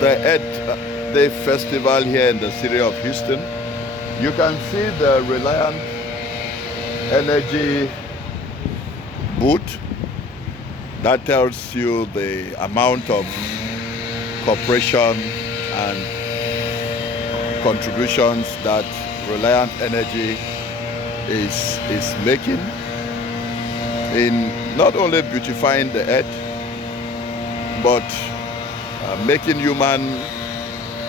the Earth Day Festival here in the city of Houston. You can see the Reliant Energy booth. That tells you the amount of cooperation and contributions that Reliant Energy is making in not only beautifying the earth, but making human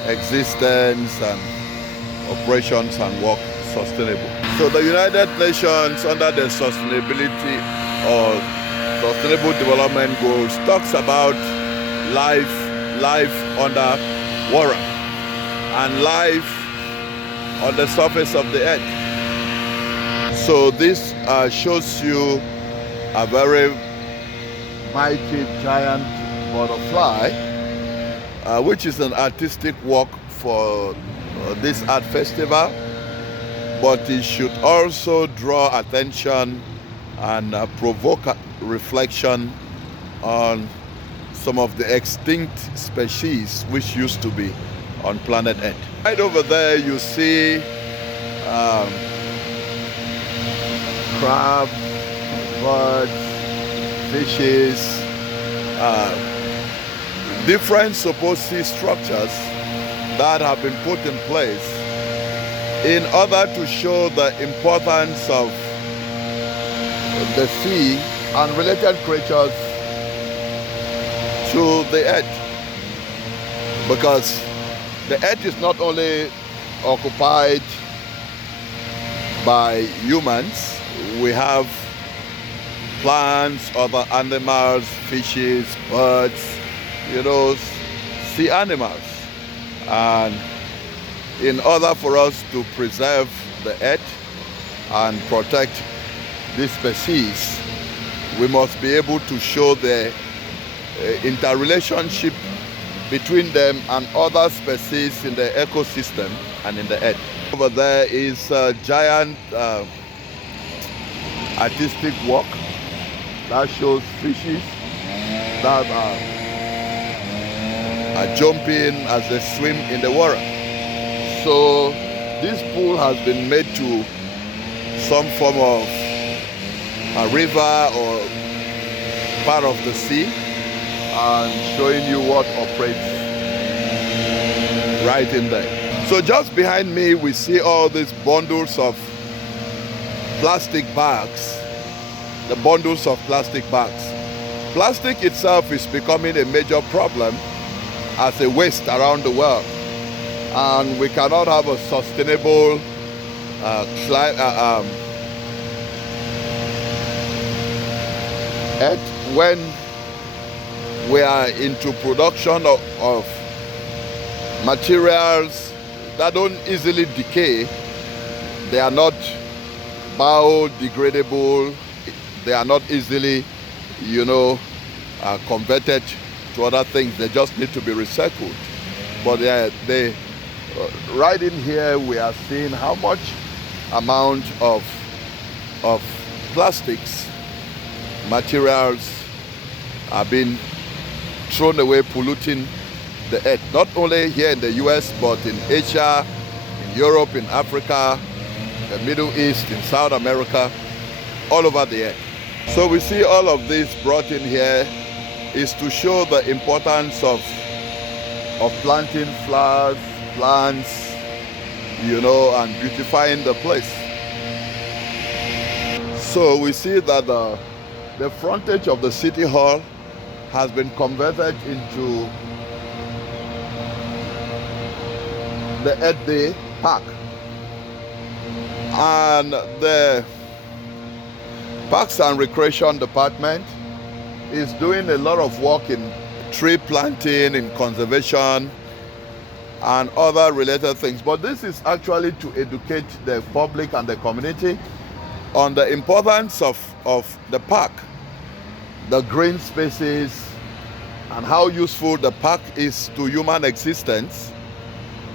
existence and operations and work sustainable. So the United Nations, under the sustainability or sustainable development goals, talks about life under water and life on the surface of the earth. So this shows you a very mighty giant butterfly, which is an artistic work for this art festival, but it should also draw attention and provoke reflection on some of the extinct species which used to be on planet Earth. Right over there you see crab, birds, fishes, different supposed sea structures that have been put in place in order to show the importance of the sea and related creatures to the earth. Because the earth is not only occupied by humans, we have plants, other animals, fishes, birds, sea animals. And in order for us to preserve the earth and protect these species, we must be able to show the interrelationship between them and other species in the ecosystem and in the earth. Over there is a giant artistic work that shows fishes that are jumping as they swim in the water. So this pool has been made to some form of a river or part of the sea, and showing you what operates right in there. So just behind me we see all these bundles of plastic bags, the bundles of plastic bags. Plastic itself is becoming a major problem as a waste around the world, and we cannot have a sustainable earth when we are into production of materials that don't easily decay. They are not biodegradable. They are not easily, converted to other things. They just need to be recycled. But right in here, we are seeing how much amount of plastics materials are being thrown away, polluting the earth. Not only here in the US, but in Asia, in Europe, in Africa, the Middle East, in South America, all over the earth. So we see all of this brought in here is to show the importance of planting flowers, plants, and beautifying the place. So we see that the frontage of the City Hall has been converted into the Earth Day Park. And the Parks and Recreation Department is doing a lot of work in tree planting, in conservation, and other related things. But this is actually to educate the public and the community on the importance of the park, the green spaces, and how useful the park is to human existence,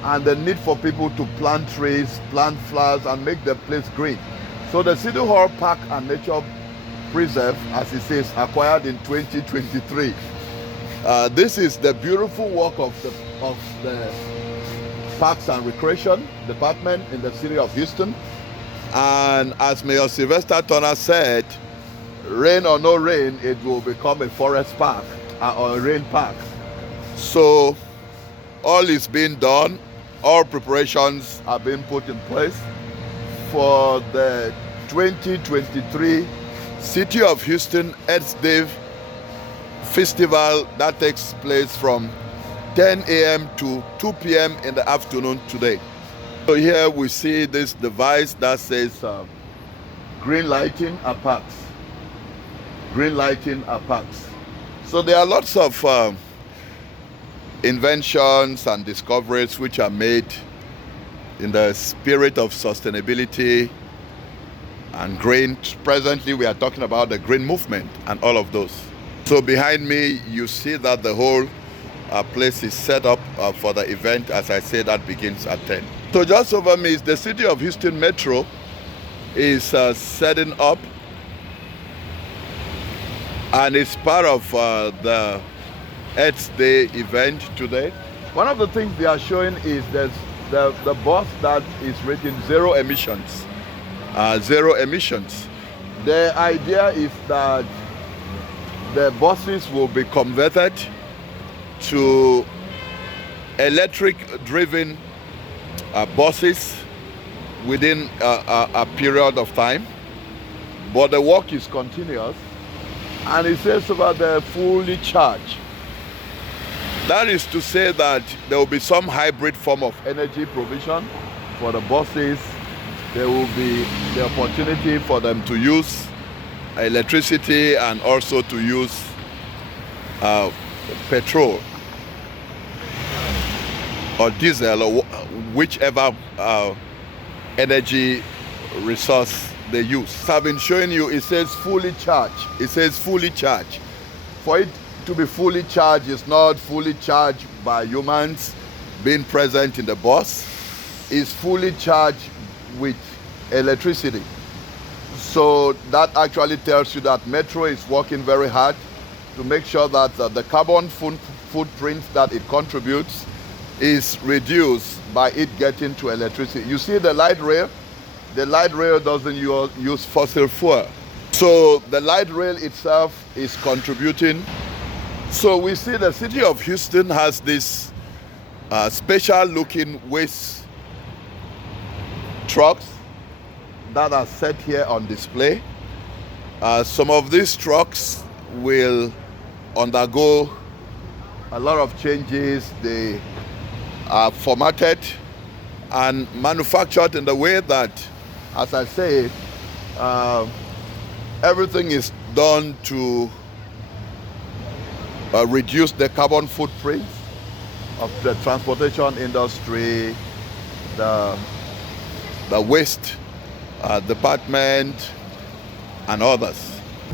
and the need for people to plant trees, plant flowers, and make the place green. So the City Hall Park and Nature Preserve, as it says, acquired in 2023. This is the beautiful work of the Parks and Recreation Department in the city of Houston. And as Mayor Sylvester Turner said, rain or no rain, it will become a forest park or a rain park. So all is being done. All preparations are being put in place for the 2023 City of Houston Earth Day Festival that takes place from 10 a.m. to 2 p.m. in the afternoon today. So here we see this device that says green lighting at parks. Green lighting at parks. So there are lots of inventions and discoveries which are made in the spirit of sustainability and green. Presently we are talking about the green movement and all of those. So behind me you see that the whole place is set up for the event, as I say, that begins at 10. So just over me is the City of Houston Metro is setting up, and it's part of the Earth Day event today. One of the things they are showing is there's the bus that is rated zero emissions. Zero emissions. The idea is that the buses will be converted to electric-driven buses within a period of time, but the work is continuous, and it says about the fully charged. That is to say that there will be some hybrid form of energy provision for the buses. There will be the opportunity for them to use electricity and also to use petrol or diesel or whichever energy resource they use. So I've been showing you, it says fully charged. It says fully charged. For it to be fully charged, it's not fully charged by humans being present in the bus. It's fully charged with electricity. So that actually tells you that Metro is working very hard to make sure that the carbon footprint that it contributes is reduced by it getting to electricity. You see the light rail? The light rail doesn't use fossil fuel. So the light rail itself is contributing. So we see the city of Houston has this special looking waste trucks that are set here on display. Some of these trucks will undergo a lot of changes. They are formatted and manufactured in the way that, as I say, everything is done to reduce the carbon footprint of the transportation industry, the waste department, and others.